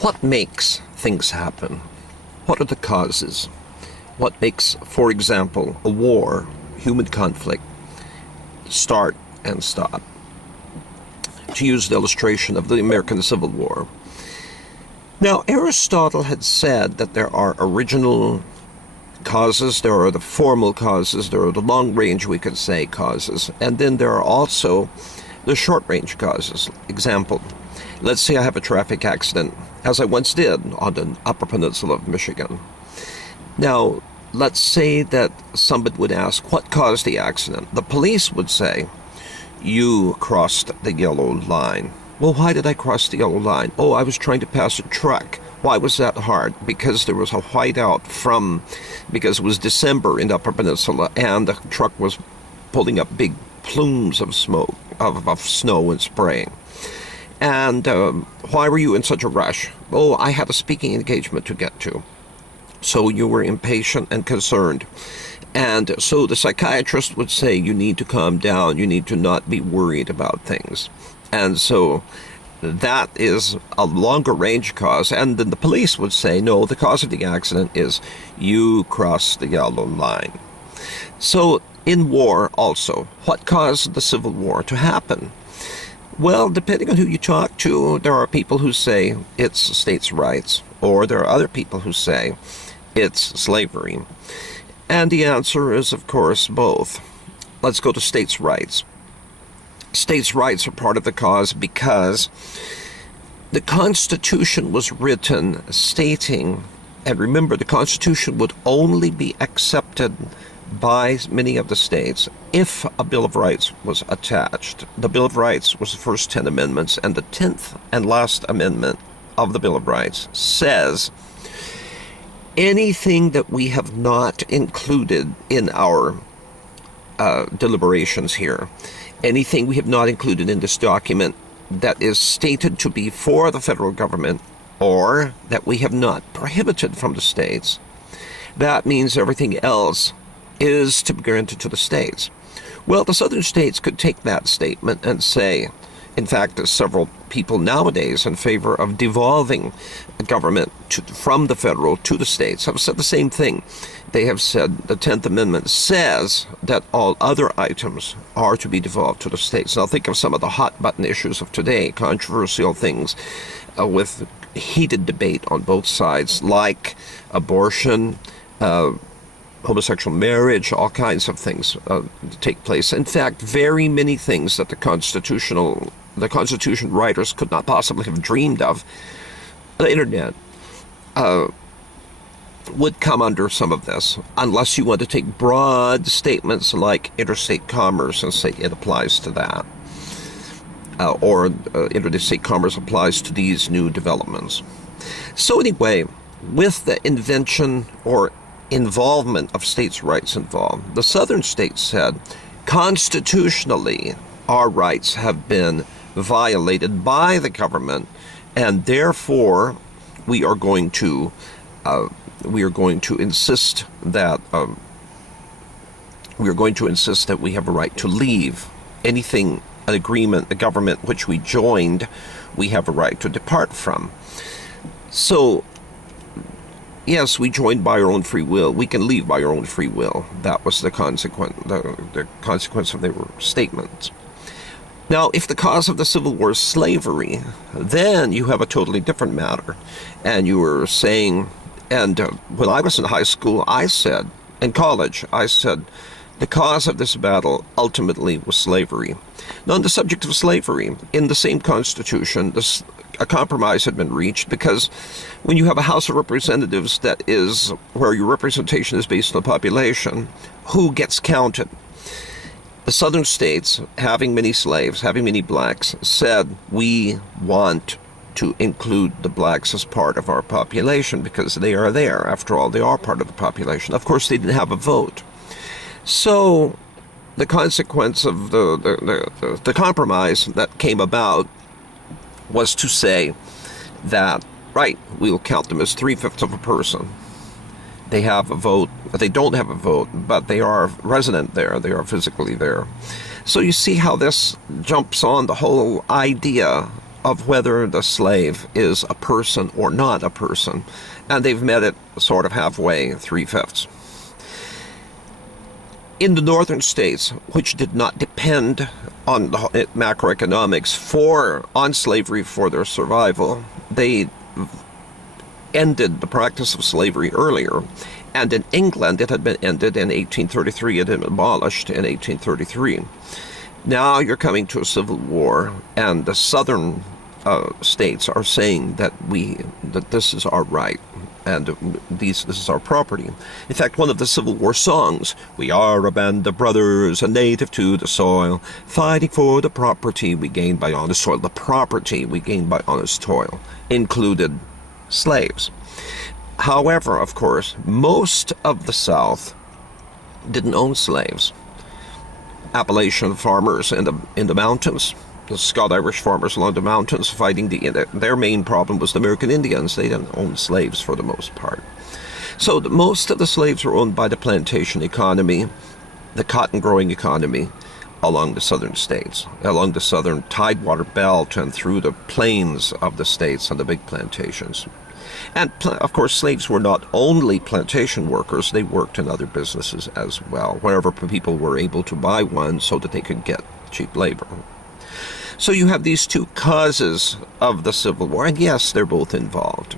What makes things happen? What are the causes? What makes, for example, a war, human conflict, start and stop? To use the illustration of the American Civil War. Now, Aristotle had said that there are original causes, there are the formal causes, there are the long-range, we could say, causes, and then there are also the short-range causes. Example, let's say I have a traffic accident, as I once did on the Upper Peninsula of Michigan. Now, let's say that somebody would ask, what caused the accident? The police would say, you crossed the yellow line. Well, why did I cross the yellow line? Oh, I was trying to pass a truck. Why was that hard? Because there was a whiteout because it was December in the Upper Peninsula, and the truck was pulling up big plumes of smoke, of snow and spraying. And why were you in such a rush? Oh, I had a speaking engagement to get to. So you were impatient and concerned. And so the psychiatrist would say, you need to calm down, you need to not be worried about things. And so that is a longer range cause. And then the police would say, no, the cause of the accident is you crossed the yellow line. So in war also, what caused the Civil War to happen? Well, depending on who you talk to, there are people who say it's states' rights, or there are other people who say it's slavery. And the answer is, of course, both. Let's go to states' rights. States' rights are part of the cause because the Constitution was written stating, and remember, the Constitution would only be accepted by many of the states if a Bill of Rights was attached. The Bill of Rights was the first 10 amendments, and the 10th and last amendment of the Bill of Rights says anything that we have not included in our deliberations here, anything we have not included in this document that is stated to be for the federal government or that we have not prohibited from the states, that means everything else is to be granted to the states. Well, the southern states could take that statement and say, in fact, there's several people nowadays in favor of devolving government from the federal to the states have said the same thing. They have said the 10th Amendment says that all other items are to be devolved to the states. Now think of some of the hot-button issues of today, controversial things with heated debate on both sides, like abortion, homosexual marriage, all kinds of things take place. In fact, very many things that the Constitution writers could not possibly have dreamed of, the internet, would come under some of this, unless you want to take broad statements like interstate commerce and say it applies to that, or interstate commerce applies to these new developments. So anyway, with the invention or involvement of states' rights involved, the southern states said, constitutionally, our rights have been violated by the government, and therefore we are going to insist that we have a right to leave. Anything, an agreement, a government which we joined, we have a right to depart from. So yes, we joined by our own free will. We can leave by our own free will. That was the consequence of their statements. Now, if the cause of the Civil War is slavery, then you have a totally different matter. And you were saying, and when I was in high school, in college, I said, the cause of this battle ultimately was slavery. Now, on the subject of slavery, in the same Constitution, a compromise had been reached, because when you have a House of Representatives that is where your representation is based on the population, who gets counted? The southern states, having many slaves, having many blacks, said, we want to include the blacks as part of our population because they are there. After all, they are part of the population. Of course, they didn't have a vote. So the consequence of the compromise that came about was to say that, right, we'll count them as 3/5 of a person. They have a vote, they don't have a vote, but they are resident there, they are physically there. So you see how this jumps on the whole idea of whether the slave is a person or not a person, and they've met it sort of halfway, 3/5. In the northern states, which did not depend on the macroeconomics on slavery for their survival, they ended the practice of slavery earlier. And in England, it had been ended in 1833. It had been abolished in 1833. Now you're coming to a civil war, and the southern states are saying that this is our right, and this is our property. In fact, one of the Civil War songs, "We are a band of brothers, a native to the soil, fighting for the property we gained by honest toil." The property we gained by honest toil included slaves. However, of course, most of the South didn't own slaves. Appalachian farmers in the mountains, the Scott-Irish farmers along the mountains fighting their main problem was the American Indians. They didn't own slaves for the most part. So most of the slaves were owned by the plantation economy, the cotton growing economy along the southern states, along the southern tidewater belt and through the plains of the states and the big plantations. And of course, slaves were not only plantation workers, they worked in other businesses as well, wherever people were able to buy one so that they could get cheap labor. So you have these two causes of the Civil War, and yes, they're both involved.